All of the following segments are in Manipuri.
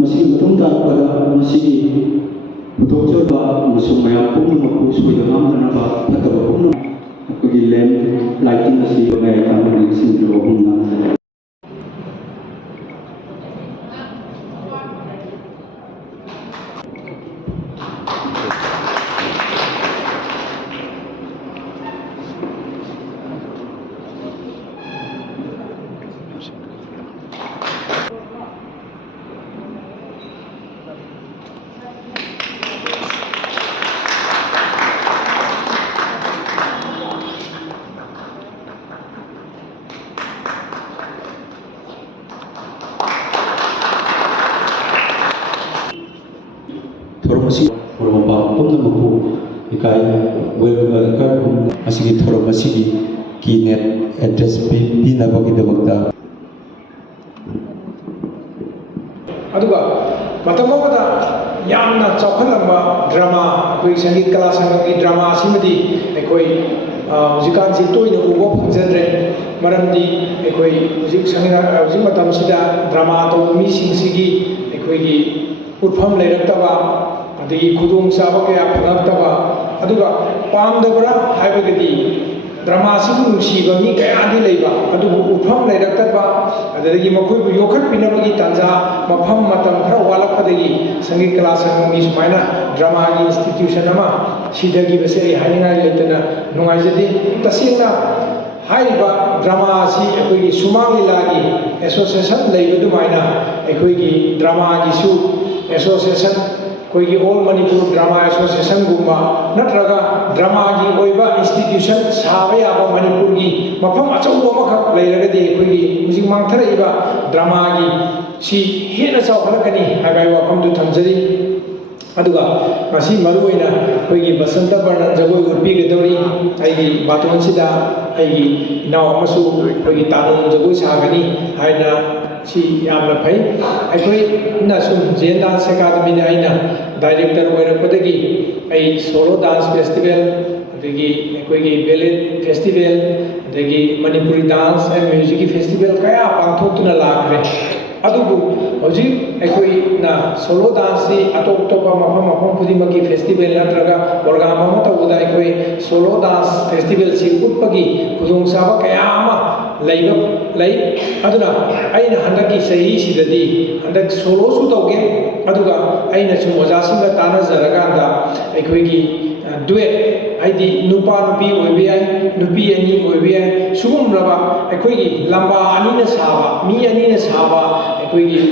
ꯃꯁꯤꯒꯤ ꯃꯇꯨꯡ ꯇꯥꯔꯛꯄꯗ ꯃꯁꯤꯒꯤ ꯄꯨꯊꯣꯛꯆꯕ ꯑꯃꯁꯨꯡ ꯃꯌꯥꯝ ꯄꯨꯝꯅꯃꯛꯄꯨ ꯁꯣꯏꯗ-ꯉꯥꯝꯗꯅꯕ ꯐꯠꯇꯕ ꯄꯨꯝꯅꯃꯛ ꯑꯩꯈꯣꯏꯒꯤ ꯂꯦꯝ ꯂꯥꯏꯇꯤꯡ ꯑꯁꯤ ꯃꯌꯥꯏ ꯀꯥꯟꯅꯕ ꯂꯤꯁꯤꯡ ꯑꯍꯨꯝꯅ थोरम पुनमकू इकाई थोरम की नेट एड्रेस पीनबगीदमक्ता चौखलंबा ड्रामा कोई संगीत कला संघ की ड्रामा सिमदी कोई हुजिकान से तोयन उबो फंजद्रे मरमदी कोई हुजिक संगीत हुजिक मतम सिदा ड्रामा तो मी सिंसिगी कोई उठफम लेरक्तबा अदगी खुदोंग चाबा कया फंगक्तबा अदुगा पामदबरा हाइबगदी ड्रामा सिबु नुसीबा मी कयादि लेबा अदुबु उठफम लेरक्तबा अदगी मखोयबु योखट पिनबगी तंजा मफम मतम खरा वालकपदगी संगीत कला संघ सुमायना ड्रामा की इंस्टीट्यूशन अमा सिदगी बसे हाइनिंगाय लेतना नुंगाइजदि तसेंना हाइबा ड्रामा सी अखोयगी सुमांग लीलागी एसोसिएशन लेबदुमायना अखोयगी ड्रामा गिसु एसोसिएशन कोई ऑल मणिपुर ड्रामा एसोसिएशन गुम्बा नत्रगा ड्रामा की ओइबा इंस्टीट्यूशन साबे याबा मणिपुर की मफम अचौब अमखक लेरगदि कोई हुजिक मांगथरइबा ड्रामा की सी हेना चौखलकनी हाइबा वाफमदु थमजरी अदुगा मसी मरुओइना कोई बसंत बर्णन जगोई उर्पीगदौरी आइगी बातोनसिदा आइगी इनाव अमसु कोई तानों जगोई सागनी हाइना सी यामना फै अखोई इना सुम जेन डांस अकादमी ने आइना डायरेक्टर ओइरपदगी आई सोलो डांस फेस्टिवल अदगी अखोई बेलेट फेस्टिवल अदगी Manipuri dance and music festival कया पांथोक्तुना लाखरे अदुबु हौजिक अखोई ना सोलो डांस सी अतोप-अतोपा मफम खुदिमकी फेस्टिवल नत्रगा प्रोग्राम अमा तौबदा अखोई सोलो डांस फेस्टिवल सी उट्पगी खुदोंचाबा कया अमा लई अदुना अइना हंदकी सही सिददी हंदक सोलो सु तौगे अदुगा अइना सु ओजासिंगा तानाजरगांदा अखोईगी दुएट हाइदी नुपा नुपी ओइबयाय नुपी अनि ओइबयाय सुगुमरबा अखोईगी लंबा अनिना साबा मी अनिना साबा अखोईगी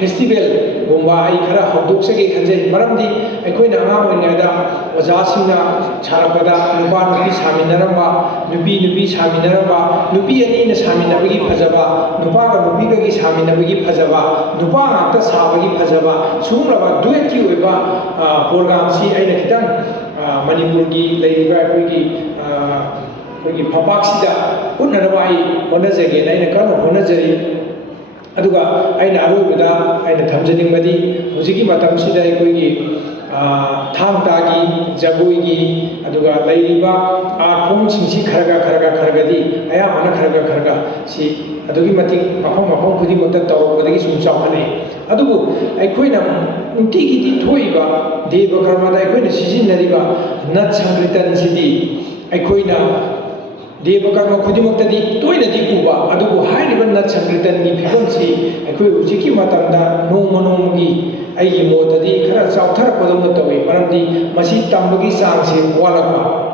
फेस्टिवल गुम्बा आई खरा हौदोक्सगे खंजै मरमदी अखोईना अंगाम ओइनायदा ओजासिंगा छारपदा नुपा नुपी सामिनरबा नुपी सामिनरबा नुपी अनिना सामिनबगी फजबा नुपागा नुपीगगी सामिनबगी फजबा नुपा ngakta साबगी फजबा सुगुमरबा दुएट की ओइबा प्रोग्राम सी आइना खितंग मणिपुर की लेरिबा अखोईगी फपाक्सिदा उन्नरबा आई होनजगे नाइना कन होनजरी अदुगा आइना अरोइबदा आइना थमजनिंगबदी हुजिकी मतमसिदा अखोईगी थांगतागी जगोईगी अदुगा लेरिबा आखों सिंसी खरगदी अयामना खरगा सी अदुगी मतिक मफम खुदिमत तौरपदगी सुम चावखले अदुबु अखोइना उंटीगी थोइबा देव कर्मदा अखोइना सिजिनरिबा नट संकीर्तन सिदी अखोइना देव कर्म खुदिमक्तदी तोइनदी उबा अदुबु हाइरिबा नट संकीर्तन की फिबमसी अखोइ हुजिकी मतमदा नोंमनोंगी अइगी मोतदी खरा चावथरपदौना तौइ मरमदी मसी तंबगी चांगसे वालकपा